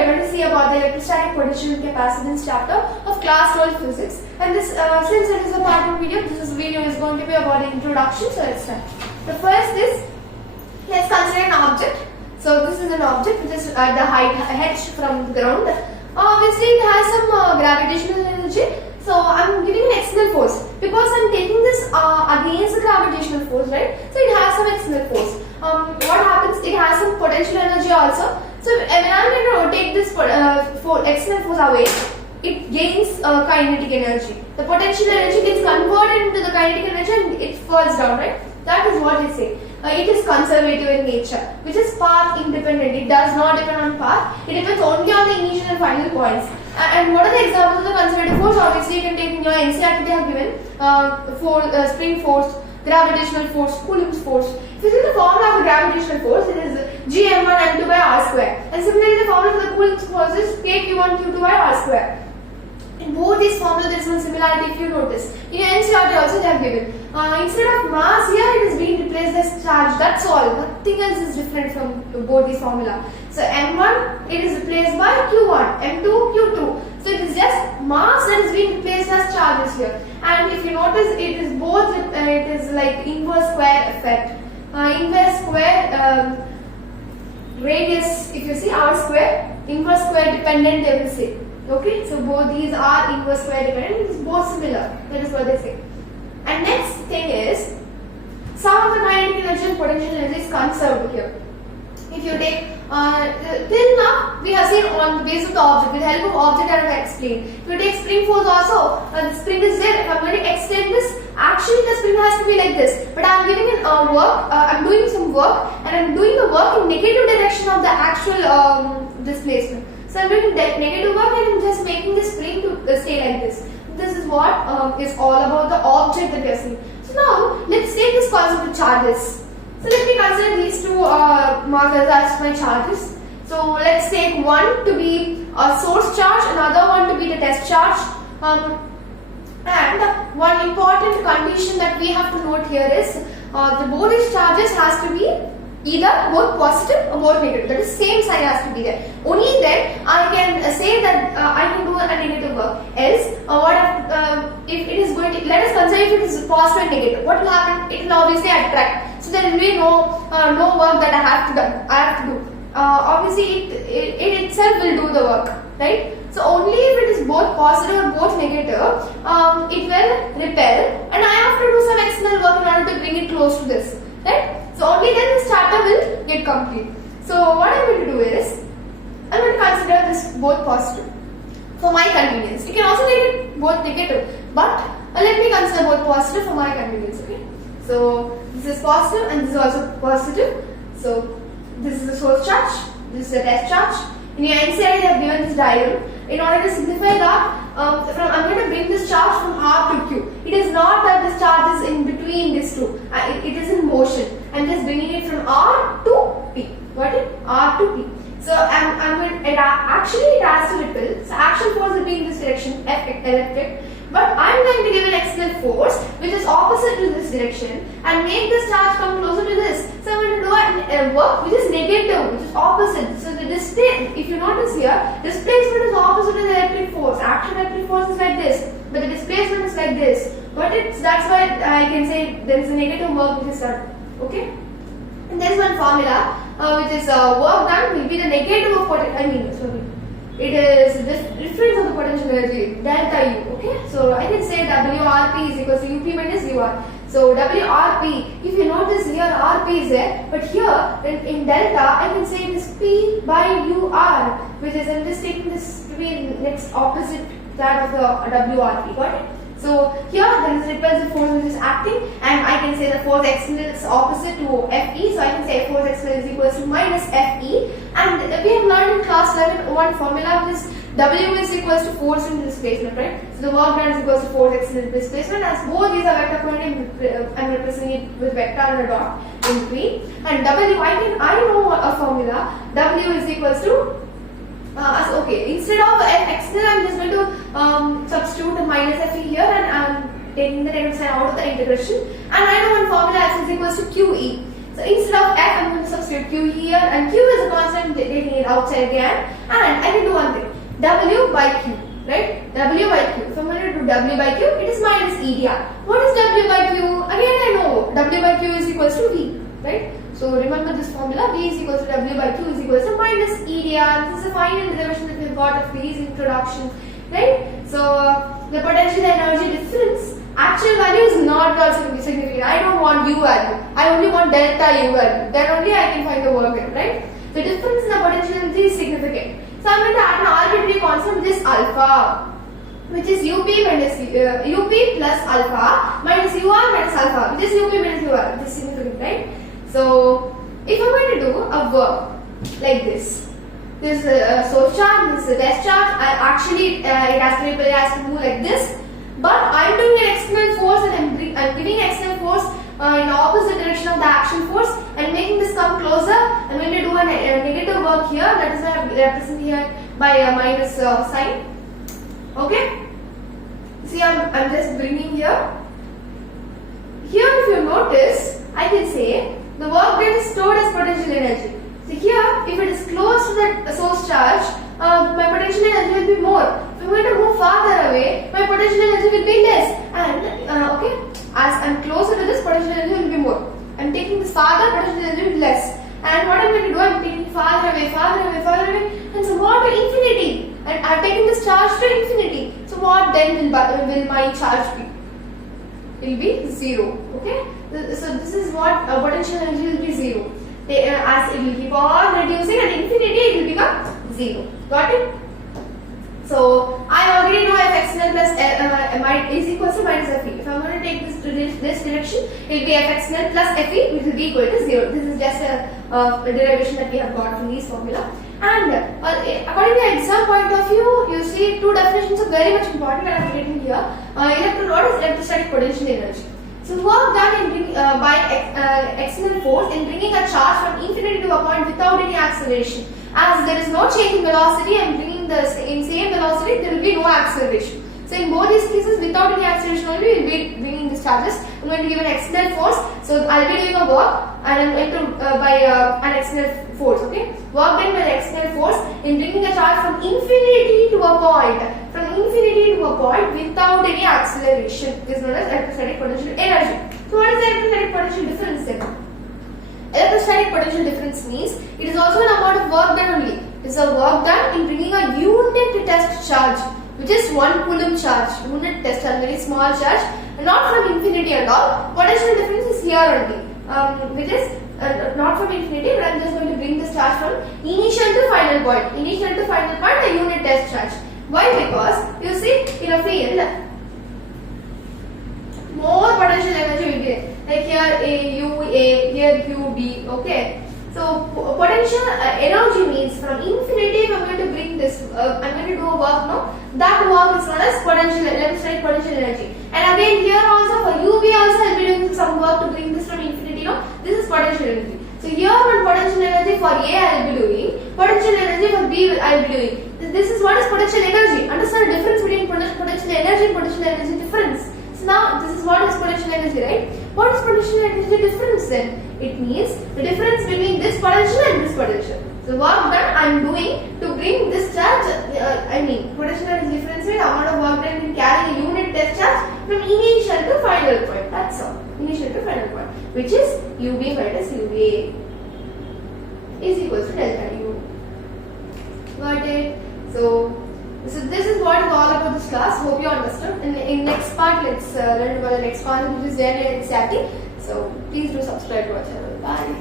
we are going to see about the electrostatic potential and capacitance chapter of class 12 physics. And this, since it is a part-1 video, this video is going to be about the introduction. So let's start. The first is, let's consider an object. So this is an object which is at the height h from the ground. Obviously, it has some gravitational energy. So I'm giving an external force because I'm taking this against the gravitational force, right? So it has some external force. What happens? It has some potential energy also. So when I'm going to rotate this external force away, it gains kinetic energy. The potential energy gets converted into the kinetic energy and it falls down, right? That is what it says. It is conservative in nature, which is path independent. It does not depend on path. It depends only on the initial and final points. And what are the examples of the conservative force? Obviously, you can take in your NCERT, they have given spring force, gravitational force, Coulomb's force. If you see the formula of gravitational force, it is Gm1 m2 by r square. And similarly, the formula for the Coulomb's force is kq1 q2 by r square. In both these formulas, there is one similarity if you notice. In NCERT also they have given. Instead of mass here, it is being replaced as charge. That's all. Nothing else is different from both these formula. So M1, it is replaced by Q1, M2, Q2. So it is just mass that is being replaced as charges here. And if you notice, it is both. It is like inverse square effect. Inverse square radius. If you see r square, inverse square dependent, they will say. Okay, so both these are inverse square dependent. It is both similar. That is what they say. And next thing is, some of the kinetic energy and potential energy is conserved here. If you take, till now we have seen on the base of the object, with the help of object I have explained. If you take spring force also, the spring is there. If I am going to extend this, actually the spring has to be like this. But I am giving an I am doing some work and I am doing the work in negative direction of the actual displacement. So I am doing negative work and I am just making the spring to stay like this. This is what is all about the object that we are seeing. So now let's take this concept of charges. So let me consider these two markers as my charges. So let's take one to be a source charge, another one to be the test charge. And one important condition that we have to note here is both these charges has to be either both positive or both negative. That is same sign has to be there. Only then I can say that I can do a negative work. Else, if it is going to, let us consider if it is positive and negative. What will happen? It will obviously attract. So there will be no work that I have to do. Obviously, it itself will do the work, right? So only if it is both positive or both negative, it will repel, and I have to do some external work in order to bring it close to this, right? So only then the starter will get complete. So what I'm going to do is, I'm going to consider this both positive for my convenience. You can also take it both negative, but let me consider both positive for my convenience. Okay. So this is positive and this is also positive. So this is the source charge, this is the test charge. In your NCERT, they have given this diagram. In order to signify that, I'm going to bring this charge from R to Q. It is not that this charge is in between these two. It is in motion. I'm just bringing it from R to P. Got it? R to P. So actually it has to repel. So action force will be in this direction, electric. But I'm going to give an external force which is opposite to this direction and make this charge come closer to this. So I'm going to do a work which is negative, which is opposite. So the if you notice here, displacement is opposite to the electric force. Actual electric force is like this, but the displacement is like this. But that's why I can say there is a negative work which is done. Okay? And there is one formula which is work done will be the negative of it is the difference of the potential energy, delta U. Okay, so I can say WRP is equals to UP minus UR. So WRP, if you notice here RP is there, but here in delta I can say it is P by UR, which is, I'm just taking this to be next opposite that of the WRP. Got it? So here there is repulsive force which is acting, and I can say the force external is opposite to Fe. So I can say force external is equals to minus Fe. And we have learned in class 11 one formula which is W is equals to force into displacement, right? So the work done is equals to force external displacement. As both these are vector pointing, I'm representing it with vector and a dot in between. And W, I know a formula. W is equals to okay, instead of external, I'm just going to substitute a minus Fe here, and I'm taking the negative sign out of the integration. And I know one formula F is equals to QE. So instead of F, I'm going to substitute Q here, and Q is a constant taking it outside again, and I can do one thing, W by Q, right? W by Q. If I'm going to do W by Q, it is minus EDR. What is W by Q? Again I know W by Q is equals to V, right? So remember this formula, V is equals to W by Q is equals to minus EDR. This is a final derivation that we've got of these introduction, right? So the potential energy difference, actual value is not also significant. I don't want U value. I only want delta U value. Then only I can find the work done, right? The difference in the potential energy is significant. So I'm going to add an arbitrary constant, this alpha, which is UP minus UP plus alpha minus UR minus alpha, which is UP minus UR, which is significant, right? So if I'm going to do a work like this, this is a source charge, this is a test charge. It has to move like this. But I'm doing an external force and I'm giving external force in the opposite direction of the action force and making this come closer. I'm going to do a negative work here. That is why I represent here by a minus sign. Okay. See, I'm just bringing here. Here, if you notice, I can say the work done is stored as potential energy. So here, if it is close to the source charge, my potential energy will be more. If I'm going to move farther away, my potential energy will be less. And as I'm closer to this, potential energy will be more. I'm taking this farther, potential energy will be less. And what I'm going to do, I'm taking farther away, and somewhat to infinity. And I'm taking this charge to infinity. So what then will my charge be? It will be 0. Okay. So this is what potential energy will be 0. As it will keep on reducing at infinity, it will become 0. Got it? So I already know Fxnl plus is equals to minus Fe. If I'm going to take this direction, it will be Fxnl plus Fe, which will be equal to 0. This is just a derivation that we have got from this formula. And according to exam point of view, you see two definitions are very much important that I am getting here. What is electrostatic potential energy? So work done by external force in bringing a charge from infinity to a point without any acceleration. As there is no change in velocity and bringing the same velocity, there will be no acceleration. So in both these cases, without any acceleration only, we will be bringing these charges. I'm going to give an external force. So I'll be doing a work and I'm going to by an external force. Okay, work done by an external force in bringing a charge from infinity to a point. From infinity to a point without any acceleration is known as electrostatic potential energy. So what is the electrostatic potential difference then? Electrostatic potential difference means it is also an amount of work done only. It is a work done in bringing a unit test charge, which is 1 coulomb charge, unit test charge, very small charge, and not from infinity at all. Potential difference is here only, which is not from infinity, but I am just going to bring this charge from initial to final point. Initial to final point, a unit test charge. Why? Because you see, in a field, more potential energy will be there. Like here A, U, A, here Q, B. Okay. So potential energy means from infinity, if I am going to bring this, I am going to do a work now. That work is known as potential, electrostatic potential energy. And again here also for UV also I will be doing some work to bring this from infinity. No, this is potential energy. So here one potential energy for A I will be doing, potential energy for B I will be doing. This is what is potential energy. Understand the difference between potential energy and potential energy difference. So now this is what is potential energy, right? What is potential energy difference then? It means the difference between this potential and this potential. So work done I am doing to bring this charge, potential energy difference means amount of work done in carrying a unit test charge from initial to final point. That's all. Initial to final point, which is UB minus UA is equals to delta U. Got it? So this is what is all about this class. Hope you understood. In next part, let's learn about the next concept, which is general anxiety. So please do subscribe to our channel. Bye.